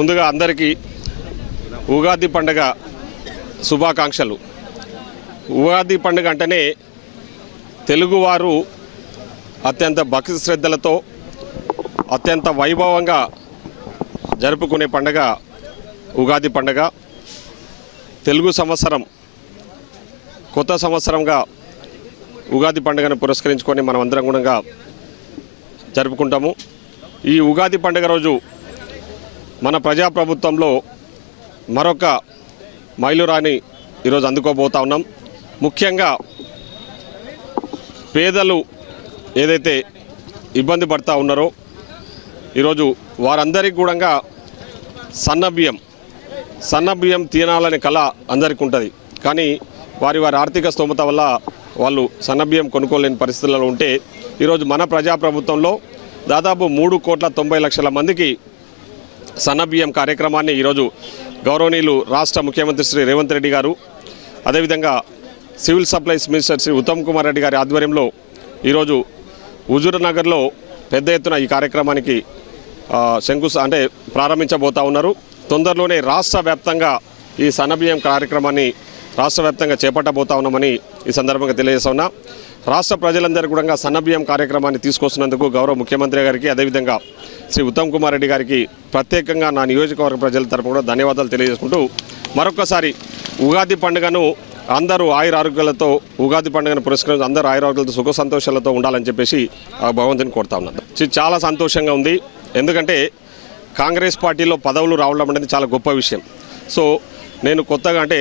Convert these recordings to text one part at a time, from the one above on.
ముందుగా అందరికీ ఉగాది పండుగ శుభాకాంక్షలు. ఉగాది పండుగ అంటేనే తెలుగువారు అత్యంత భక్తి శ్రద్ధలతో అత్యంత వైభవంగా జరుపుకునే పండుగ ఉగాది పండుగ. తెలుగు సంవత్సరం కొత్త సంవత్సరంగా ఉగాది పండుగను పురస్కరించుకొని మనం అందరం కూడా జరుపుకుంటాము. ఈ ఉగాది పండుగ రోజు మన ప్రజాప్రభుత్వంలో మరొక మైలురాని ఈరోజు అందుకోబోతా ఉన్నాం. ముఖ్యంగా పేదలు ఏదైతే ఇబ్బంది పడతా ఉన్నారో ఈరోజు వారందరికీ కూడా సన్న బియ్యం సన్న బియ్యం తినాలనే కళ అందరికీ ఉంటుంది. కానీ వారి వారి ఆర్థిక స్తోమత వల్ల వాళ్ళు సన్నబియ్యం కొనుక్కోలేని పరిస్థితులలో ఉంటే ఈరోజు మన ప్రజాప్రభుత్వంలో దాదాపు మూడు కోట్ల తొంభై లక్షల మందికి సన్న బియ్యం కార్యక్రమాన్ని ఈరోజు గౌరవనీయులు రాష్ట్ర ముఖ్యమంత్రి శ్రీ రేవంత్ రెడ్డి గారు అదేవిధంగా civil supplies minister Shri Uttam Kumar Reddy గారి ఆధ్వర్యంలో ఈరోజు హుజూర్ నగర్లో పెద్ద ఎత్తున ఈ కార్యక్రమానికి శంకుస్ అంటే ప్రారంభించబోతా ఉన్నారు. తొందరలోనే రాష్ట్ర వ్యాప్తంగా ఈ సన్నబియ్యం కార్యక్రమాన్ని రాష్ట్ర వ్యాప్తంగా చేపట్టబోతా ఉన్నామని ఈ సందర్భంగా తెలియజేస్తా ఉన్నా. రాష్ట్ర ప్రజలందరూ కూడా సన్నబియ్యం కార్యక్రమాన్ని తీసుకొస్తున్నందుకు గౌరవ ముఖ్యమంత్రి గారికి అదేవిధంగా శ్రీ ఉత్తమ్ కుమార్ రెడ్డి గారికి ప్రత్యేకంగా నా నియోజకవర్గ ప్రజల తరపు కూడా ధన్యవాదాలు తెలియజేసుకుంటూ మరొకసారి ఉగాది పండుగను అందరూ ఆయుర ఆరోగ్యాలతో ఉగాది పండుగను పురస్కరించి అందరూ ఆయుర ఆరోగ్యాలతో సుఖ సంతోషాలతో ఉండాలని చెప్పేసి ఆ భగవంతుని కోరుతా ఉన్నాను. చాలా సంతోషంగా ఉంది. ఎందుకంటే కాంగ్రెస్ పార్టీలో పదవులు రావడం అనేది చాలా గొప్ప విషయం. సో నేను కొత్తగా అంటే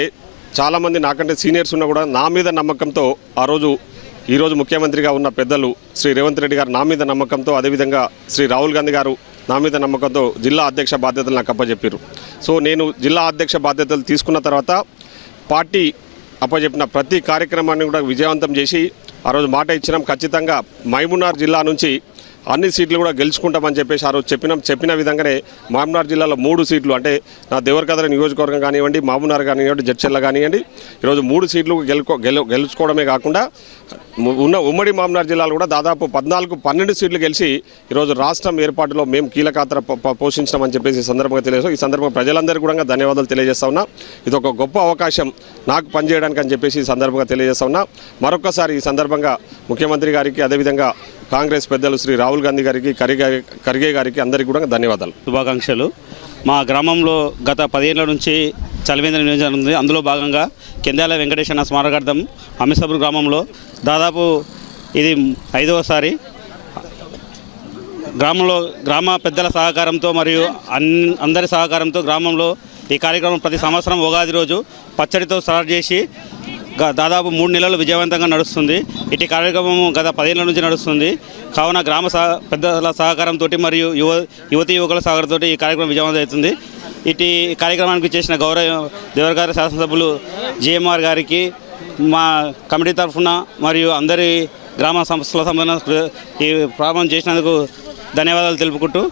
చాలామంది నాకంటే సీనియర్స్ ఉన్నా కూడా నా మీద నమ్మకంతో ఆ రోజు ఈరోజు ముఖ్యమంత్రిగా ఉన్న పెద్దలు శ్రీ రేవంత్ రెడ్డి గారు నా మీద నమ్మకంతో అదేవిధంగా శ్రీ రాహుల్ గాంధీ గారు నా మీద నమ్మకంతో జిల్లా అధ్యక్ష బాధ్యతలు నాకు అప్పచెప్పారు సో నేను జిల్లా అధ్యక్ష బాధ్యతలు తీసుకున్న తర్వాత పార్టీ అప్పచెప్పిన ప్రతి కార్యక్రమాన్ని కూడా విజయవంతం చేసి ఆ రోజు మాట ఇచ్చినాం. ఖచ్చితంగా మైమునార్ జిల్లా నుంచి అన్ని సీట్లు కూడా గెలుచుకుంటామని చెప్పేసి ఆ రోజు చెప్పిన చెప్పిన విధంగానే మామూనార్ జిల్లాలో మూడు సీట్లు అంటే నా దేవరకద్ర నియోజకవర్గం కానివ్వండి మామూనార్ కానివ్వండి జడ్చెల్ల కానివ్వండి ఈరోజు మూడు సీట్లు గెలుకో గెలు గెలుచుకోవడమే కాకుండా ఉన్న ఉమ్మడి మామూనార్ జిల్లాలో కూడా దాదాపు పద్నాలుగు పన్నెండు సీట్లు గెలిచి ఈరోజు రాష్ట్రం ఏర్పాటులో మేము కీలకాత్ర పోషించామని పోషించడం చెప్పేసి సందర్భంగా తెలియజేస్తాం ఈ సందర్భంగా ప్రజలందరికీ కూడా ధన్యవాదాలు తెలియజేస్తా ఉన్నా. ఇది ఒక గొప్ప అవకాశం నాకు పనిచేయడానికి అని చెప్పేసి ఈ సందర్భంగా తెలియజేస్తా ఉన్నా. మరొకసారి ఈ సందర్భంగా ముఖ్యమంత్రి గారికి అదేవిధంగా కాంగ్రెస్ పెద్దలు శ్రీ రాహుల్ గాంధీ గారికి ఖర్గే ఖర్గే గారికి అందరికీ కూడా ధన్యవాదాలు. శుభాకాంక్షలు. మా గ్రామంలో గత పదిహేనుల నుంచి చలివేంద్ర నియోజకవర్గం ఉంది. అందులో భాగంగా కెందాల వెంకటేశ్వర స్మారకార్థం అమిసాపూర్ గ్రామంలో దాదాపు ఇది ఐదవసారి. గ్రామంలో గ్రామ పెద్దల సహకారంతో మరియు అన్ అందరి సహకారంతో గ్రామంలో ఈ కార్యక్రమం ప్రతి సంవత్సరం ఉగాది రోజు పచ్చడితో స్టార్ట్ చేసి దాదాపు మూడు నెలలు విజయవంతంగా నడుస్తుంది. ఇటు కార్యక్రమం గత పదిహేనుల నుంచి నడుస్తుంది. కావున గ్రామ సహ పెద్దల సహకారంతో మరియు యువ యువతి యువకుల సహకారంతో ఈ కార్యక్రమం విజయవంతం అవుతుంది. ఇటు కార్యక్రమానికి చేసిన గౌరవ దేవరగారి శాసనసభ్యులు జిఎంఆర్ గారికి మా కమిటీ తరఫున మరియు అందరి గ్రామ సంస్థల సంబంధం ఈ ప్రారంభం చేసినందుకు ధన్యవాదాలు తెలుపుకుంటూ